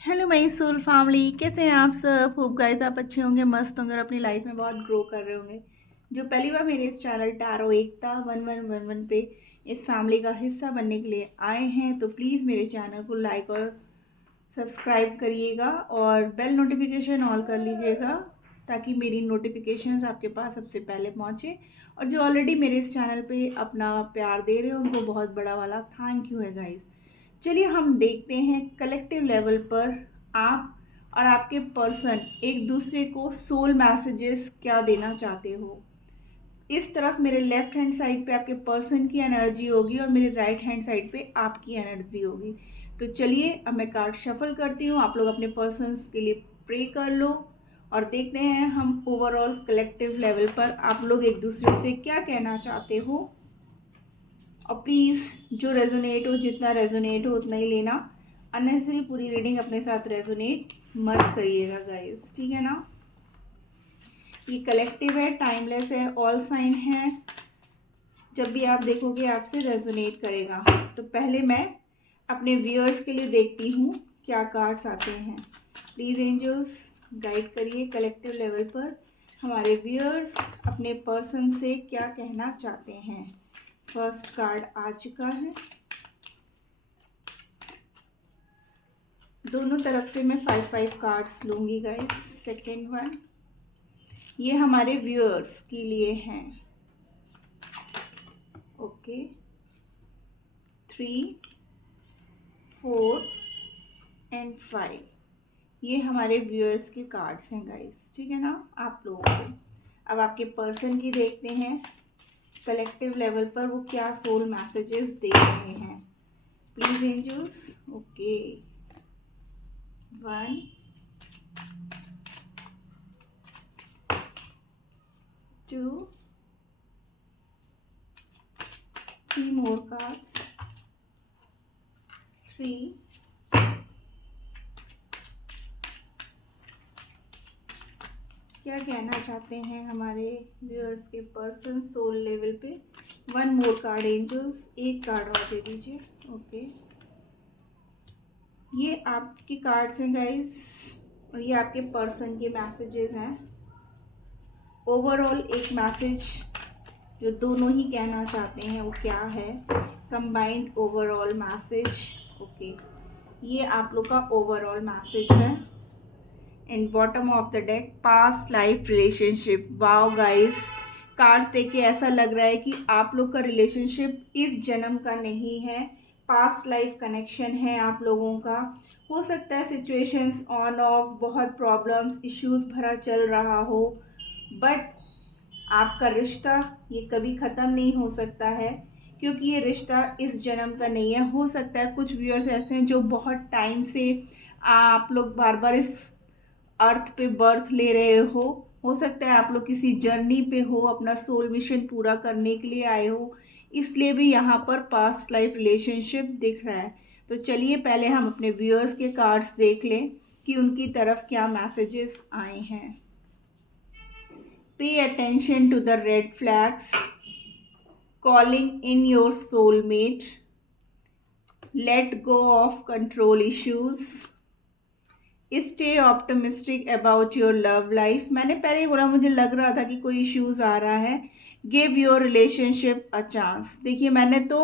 Hello my soul family, कैसे हैं आप सब। होप गाइस आप अच्छे होंगे, मस्त होंगे और अपनी लाइफ में बहुत ग्रो कर रहे होंगे। जो पहली बार मेरे इस चैनल टैरो एकता 1111 पे इस फैमिली का हिस्सा बनने के लिए आए हैं तो प्लीज़ मेरे चैनल को लाइक और सब्सक्राइब करिएगा और बेल नोटिफिकेशन ऑल कर लीजिएगा ताकि मेरी नोटिफिकेशंस आपके पास सबसे पहले पहुँचे। और जो ऑलरेडी मेरे इस चैनल पे अपना प्यार दे रहे हो उनको बहुत बड़ा वाला थैंक यू है गाइस। चलिए हम देखते हैं कलेक्टिव लेवल पर आप और आपके पर्सन एक दूसरे को सोल मैसेजेस क्या देना चाहते हो। इस तरफ मेरे लेफ्ट हैंड साइड पे आपके पर्सन की एनर्जी होगी और मेरे राइट हैंड साइड पे आपकी एनर्जी होगी। तो चलिए अब मैं कार्ड शफल करती हूँ, आप लोग अपने पर्सन के लिए प्रे कर लो और देखते हैं हम ओवरऑल कलेक्टिव लेवल पर आप लोग एक दूसरे से क्या कहना चाहते हो। और प्लीज़ जो रेजोनेट हो, जितना रेजोनेट हो उतना ही लेना। अननेसेसरी पूरी रीडिंग अपने साथ रेजोनेट मत करिएगा गाइस, ठीक है ना। ये कलेक्टिव है, टाइमलेस है, ऑल साइन है। जब भी आप देखोगे आपसे रेजोनेट करेगा। तो पहले मैं अपने व्यूअर्स के लिए देखती हूँ क्या कार्ड्स आते हैं। प्लीज़ एंजल्स गाइड करिए कलेक्टिव लेवल पर हमारे व्यूअर्स अपने पर्सन से क्या कहना चाहते हैं। फर्स्ट कार्ड आ चुका है। दोनों तरफ से मैं 5 कार्ड्स लूँगी गाइस। सेकेंड वन ये हमारे व्यूअर्स के लिए हैं। ओके 3 4 एंड 5 ये हमारे व्यूअर्स के कार्ड्स हैं गाइस, ठीक है ना आप लोगों के। अब आपके पर्सन की देखते हैं कलेक्टिव लेवल पर वो क्या सोल मैसेजेस दे रहे हैं। Please angels. Okay 1 2 3 more cards 3 क्या कहना चाहते हैं हमारे व्यूअर्स के पर्सन सोल लेवल पे। 1 मोर कार्ड एंजल्स, एक कार्ड और दे दीजिए। ओके ये आपकी कार्ड्स हैं गाइस और ये आपके पर्सन के मैसेजेस हैं। ओवरऑल एक मैसेज जो दोनों ही कहना चाहते हैं वो क्या है, कंबाइंड ओवरऑल मैसेज। ओके ये आप लोग का ओवरऑल मैसेज है। इन bottom of the deck past life relationship. Wow guys, cards देख के ऐसा लग रहा है कि आप लोग का रिलेशनशिप इस जन्म का नहीं है, पास्ट लाइफ कनेक्शन है आप लोगों का। हो सकता है सिचुएशंस ऑन ऑफ, बहुत प्रॉब्लम्स इश्यूज भरा चल रहा हो, बट आपका रिश्ता ये कभी ख़त्म नहीं हो सकता है क्योंकि ये रिश्ता इस जन्म का नहीं है। हो सकता है कुछ व्यूअर्स ऐसे हैं जो बहुत टाइम से आप लोग बार बार इस अर्थ पे बर्थ ले रहे हो सकता है आप लोग किसी जर्नी पे हो, अपना सोल मिशन पूरा करने के लिए आए हो, इसलिए भी यहाँ पर पास्ट लाइफ रिलेशनशिप दिख रहा है। तो चलिए पहले हम अपने व्यूअर्स के कार्ड्स देख लें कि उनकी तरफ क्या मैसेजेस आए हैं। Pay attention to the red flags, calling in your soulmate, let go of control issues, stay optimistic about your love life. मैंने पहले ही बोला मुझे लग रहा था कि कोई इश्यूज आ रहा है। Give your relationship a chance. देखिए मैंने तो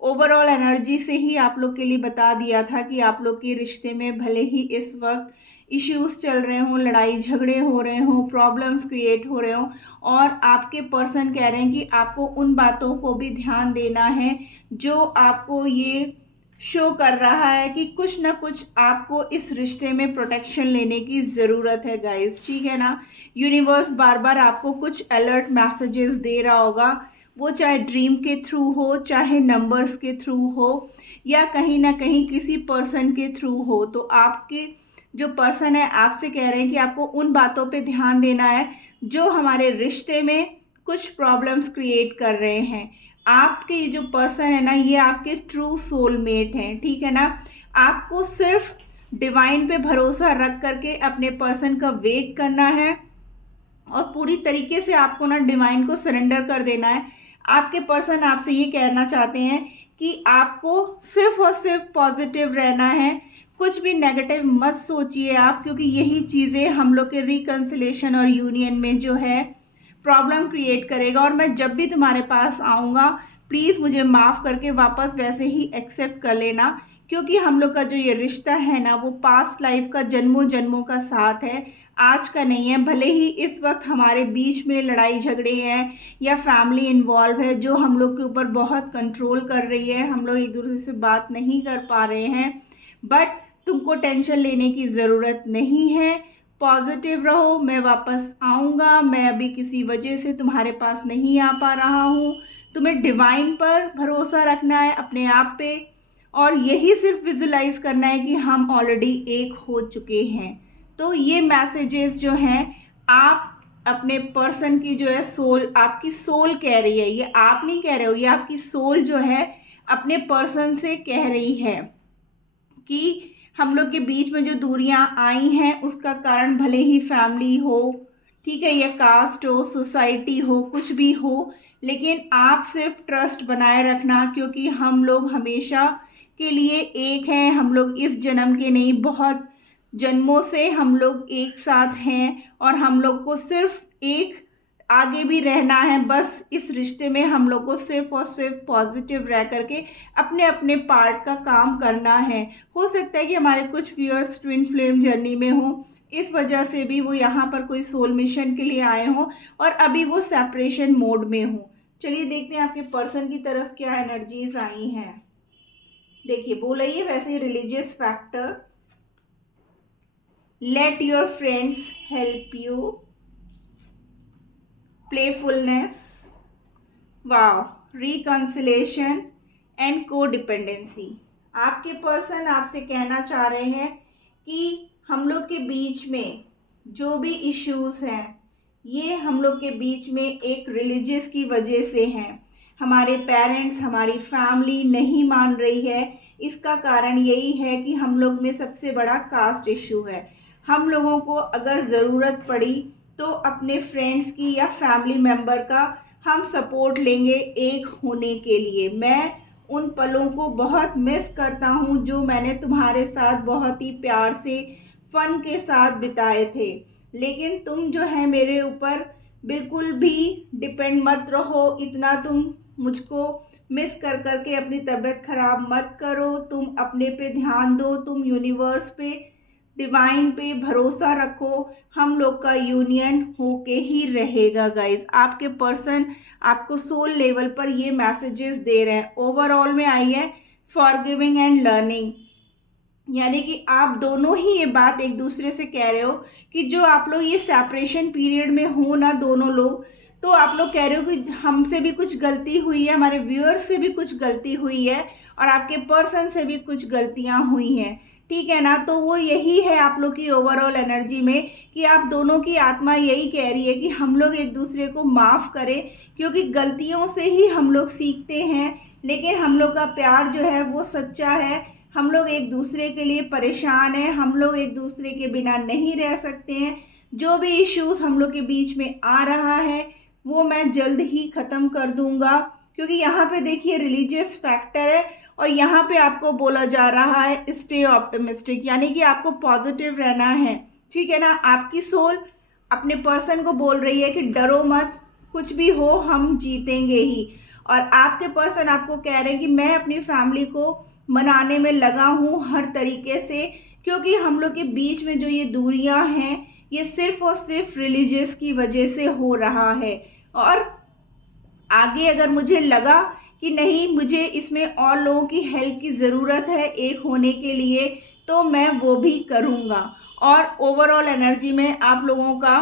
ओवरऑल एनर्जी से ही आप लोग के लिए बता दिया था कि आप लोग के रिश्ते में भले ही इस वक्त इश्यूज चल रहे हों, लड़ाई झगड़े हो रहे हों, प्रॉब्लम्स क्रिएट हो रहे हों, और आपके पर्सन कह रहे हैं कि आपको उन बातों को भी ध्यान देना है जो आपको ये शो कर रहा है कि कुछ ना कुछ आपको इस रिश्ते में प्रोटेक्शन लेने की ज़रूरत है गाइस, ठीक है ना। यूनिवर्स बार बार आपको कुछ अलर्ट मैसेजेस दे रहा होगा, वो चाहे ड्रीम के थ्रू हो, चाहे नंबर्स के थ्रू हो, या कहीं ना कहीं किसी पर्सन के थ्रू हो। तो आपके जो पर्सन है आपसे कह रहे हैं कि आपको उन बातों पे ध्यान देना है जो हमारे रिश्ते में कुछ प्रॉब्लम्स क्रिएट कर रहे हैं। आपके ये जो पर्सन है ना ये आपके ट्रू सोलमेट हैं, ठीक है ना। आपको सिर्फ डिवाइन पे भरोसा रख करके अपने पर्सन का वेट करना है और पूरी तरीके से आपको ना डिवाइन को सरेंडर कर देना है। आपके पर्सन आपसे ये कहना चाहते हैं कि आपको सिर्फ और सिर्फ पॉजिटिव रहना है, कुछ भी नेगेटिव मत सोचिए आप, क्योंकि यही चीज़ें हम लोग के रिकन्सिलेशन और यूनियन में जो है प्रॉब्लम क्रिएट करेगा। और मैं जब भी तुम्हारे पास आऊँगा प्लीज़ मुझे माफ़ करके वापस वैसे ही एक्सेप्ट कर लेना, क्योंकि हम लोग का जो ये रिश्ता है ना वो पास्ट लाइफ का जन्मों जन्मों का साथ है, आज का नहीं है। भले ही इस वक्त हमारे बीच में लड़ाई झगड़े हैं या फैमिली इन्वॉल्व है जो हम लोग के ऊपर बहुत कंट्रोल कर रही है, हम लोग एक दूसरे से बात नहीं कर पा रहे हैं, बट तुमको टेंशन लेने की ज़रूरत नहीं है। पॉजिटिव रहो, मैं वापस आऊँगा। मैं अभी किसी वजह से तुम्हारे पास नहीं आ पा रहा हूँ। तुम्हें डिवाइन पर भरोसा रखना है, अपने आप पे, और यही सिर्फ विजुलाइज करना है कि हम ऑलरेडी एक हो चुके हैं। तो ये मैसेजेस जो हैं आप अपने पर्सन की जो है सोल, आपकी सोल कह रही है, ये आप नहीं कह रहे हो, ये आपकी सोल जो है अपने पर्सन से कह रही है कि हम लोग के बीच में जो दूरियां आई हैं उसका कारण भले ही फैमिली हो, ठीक है, या कास्ट हो, सोसाइटी हो, कुछ भी हो, लेकिन आप सिर्फ ट्रस्ट बनाए रखना, क्योंकि हम लोग हमेशा के लिए एक हैं। हम लोग इस जन्म के नहीं, बहुत जन्मों से हम लोग एक साथ हैं और हम लोग को सिर्फ एक आगे भी रहना है। बस इस रिश्ते में हम लोग को सिर्फ और सिर्फ पॉजिटिव रह करके अपने अपने पार्ट का काम करना है। हो सकता है कि हमारे कुछ व्यूअर्स ट्विन फ्लेम जर्नी में हों, इस वजह से भी वो यहाँ पर कोई सोल मिशन के लिए आए हों और अभी वो सेपरेशन मोड में हों। चलिए देखते हैं आपके पर्सन की तरफ क्या एनर्जीज आई हैं। देखिए, बोला ये वैसे religious factor, let your friends help you, playfulness, wow, reconciliation and codependency. आपके पर्सन आपसे कहना चाह रहे हैं कि हम लोग के बीच में जो भी इश्यूज हैं ये हम लोग के बीच में एक रिलीजियस की वजह से हैं। हमारे पेरेंट्स, हमारी फैमिली नहीं मान रही है। इसका कारण यही है कि हम लोग में सबसे बड़ा कास्ट इश्यू है। हम लोगों को अगर ज़रूरत पड़ी तो अपने फ्रेंड्स की या फैमिली मेम्बर का हम सपोर्ट लेंगे एक होने के लिए। मैं उन पलों को बहुत मिस करता हूँ जो मैंने तुम्हारे साथ बहुत ही प्यार से फन के साथ बिताए थे, लेकिन तुम जो है मेरे ऊपर बिल्कुल भी डिपेंड मत रहो। इतना तुम मुझको मिस कर करके अपनी तबीयत ख़राब मत करो। तुम अपने पे ध्यान दो, तुम यूनिवर्स पे, डिवाइन पे भरोसा रखो। हम लोग का यूनियन होके ही रहेगा गाइज। आपके पर्सन आपको सोल लेवल पर ये मैसेजेस दे रहे हैं। ओवरऑल में आई है फॉरगिविंग एंड लर्निंग, यानी कि आप दोनों ही ये बात एक दूसरे से कह रहे हो कि जो आप लोग ये सेपरेशन पीरियड में हो ना दोनों लोग, तो आप लोग कह रहे हो कि हमसे भी कुछ गलती हुई है, हमारे व्यूअर्स से भी कुछ गलती हुई है और आपके पर्सन से भी कुछ गलतियां हुई हैं, ठीक है ना। तो वो यही है आप लोग की ओवरऑल एनर्जी में कि आप दोनों की आत्मा यही कह रही है कि हम लोग एक दूसरे को माफ़ करें, क्योंकि गलतियों से ही हम लोग सीखते हैं। लेकिन हम लोग का प्यार जो है वो सच्चा है। हम लोग एक दूसरे के लिए परेशान हैं, हम लोग एक दूसरे के बिना नहीं रह सकते हैं। जो भी इश्यूज हम लोग के बीच में आ रहा है वो मैं जल्द ही ख़त्म कर दूंगा, क्योंकि यहाँ पे देखिए रिलीजियस फैक्टर है और यहाँ पे आपको बोला जा रहा है स्टे ऑप्टिमिस्टिक, यानी कि आपको पॉजिटिव रहना है, ठीक है ना। आपकी सोल अपने पर्सन को बोल रही है कि डरो मत, कुछ भी हो हम जीतेंगे ही। और आपके पर्सन आपको कह रहे हैं कि मैं अपनी फैमिली को मनाने में लगा हूँ हर तरीके से, क्योंकि हम लोग के बीच में जो ये दूरियां हैं ये सिर्फ और सिर्फ रिलीजियस की वजह से हो रहा है। और आगे अगर मुझे लगा कि नहीं, मुझे इसमें और लोगों की हेल्प की ज़रूरत है एक होने के लिए, तो मैं वो भी करूँगा। और ओवरऑल एनर्जी में आप लोगों का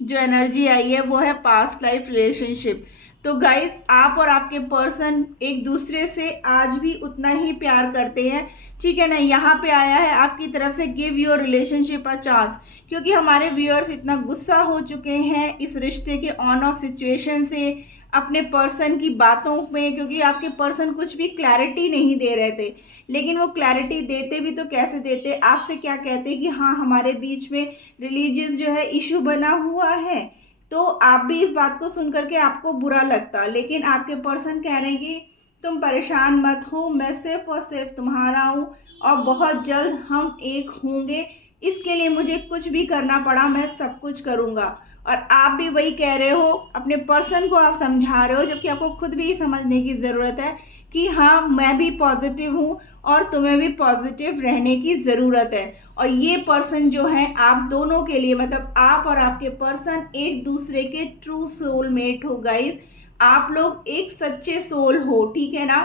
जो एनर्जी आई है वो है पास्ट लाइफ रिलेशनशिप। तो गाइस, आप और आपके पर्सन एक दूसरे से आज भी उतना ही प्यार करते हैं, ठीक है ना। यहाँ पे आया है आपकी तरफ से give your relationship a chance, क्योंकि हमारे व्यूअर्स इतना गुस्सा हो चुके हैं इस रिश्ते के ऑन ऑफ सिचुएशन से, अपने पर्सन की बातों में, क्योंकि आपके पर्सन कुछ भी क्लैरिटी नहीं दे रहे थे। लेकिन वो क्लैरिटी देते भी तो कैसे देते, आपसे क्या कहते कि हाँ हमारे बीच में रिलीजियस जो है इशू बना हुआ है, तो आप भी इस बात को सुन करके आपको बुरा लगता। लेकिन आपके पर्सन कह रहे हैं कि तुम परेशान मत हो, मैं सिर्फ और सिर्फ तुम्हारा हूँ और बहुत जल्द हम एक होंगे। इसके लिए मुझे कुछ भी करना पड़ा मैं सब कुछ करूँगा। और आप भी वही कह रहे हो, अपने पर्सन को आप समझा रहे हो, जबकि आपको खुद भी समझने की ज़रूरत है कि हाँ मैं भी पॉजिटिव हूँ और तुम्हें भी पॉजिटिव रहने की ज़रूरत है। और ये पर्सन जो है आप दोनों के लिए, मतलब आप और आपके पर्सन एक दूसरे के ट्रू सोलमेट हो गाइस। आप लोग एक सच्चे सोल हो, ठीक है ना।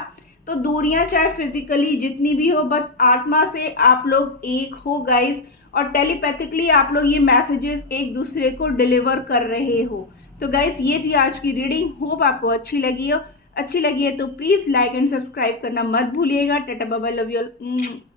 तो दूरियां चाहे फिजिकली जितनी भी हो, बट आत्मा से आप लोग एक हो गाइस। और टेलीपैथिकली आप लोग ये मैसेजेस एक दूसरे को डिलीवर कर रहे हो। तो गाइस ये थी आज की रीडिंग, होप आपको अच्छी लगी है तो प्लीज़ लाइक एंड सब्सक्राइब करना मत भूलिएगा। Tata bye bye, love you all.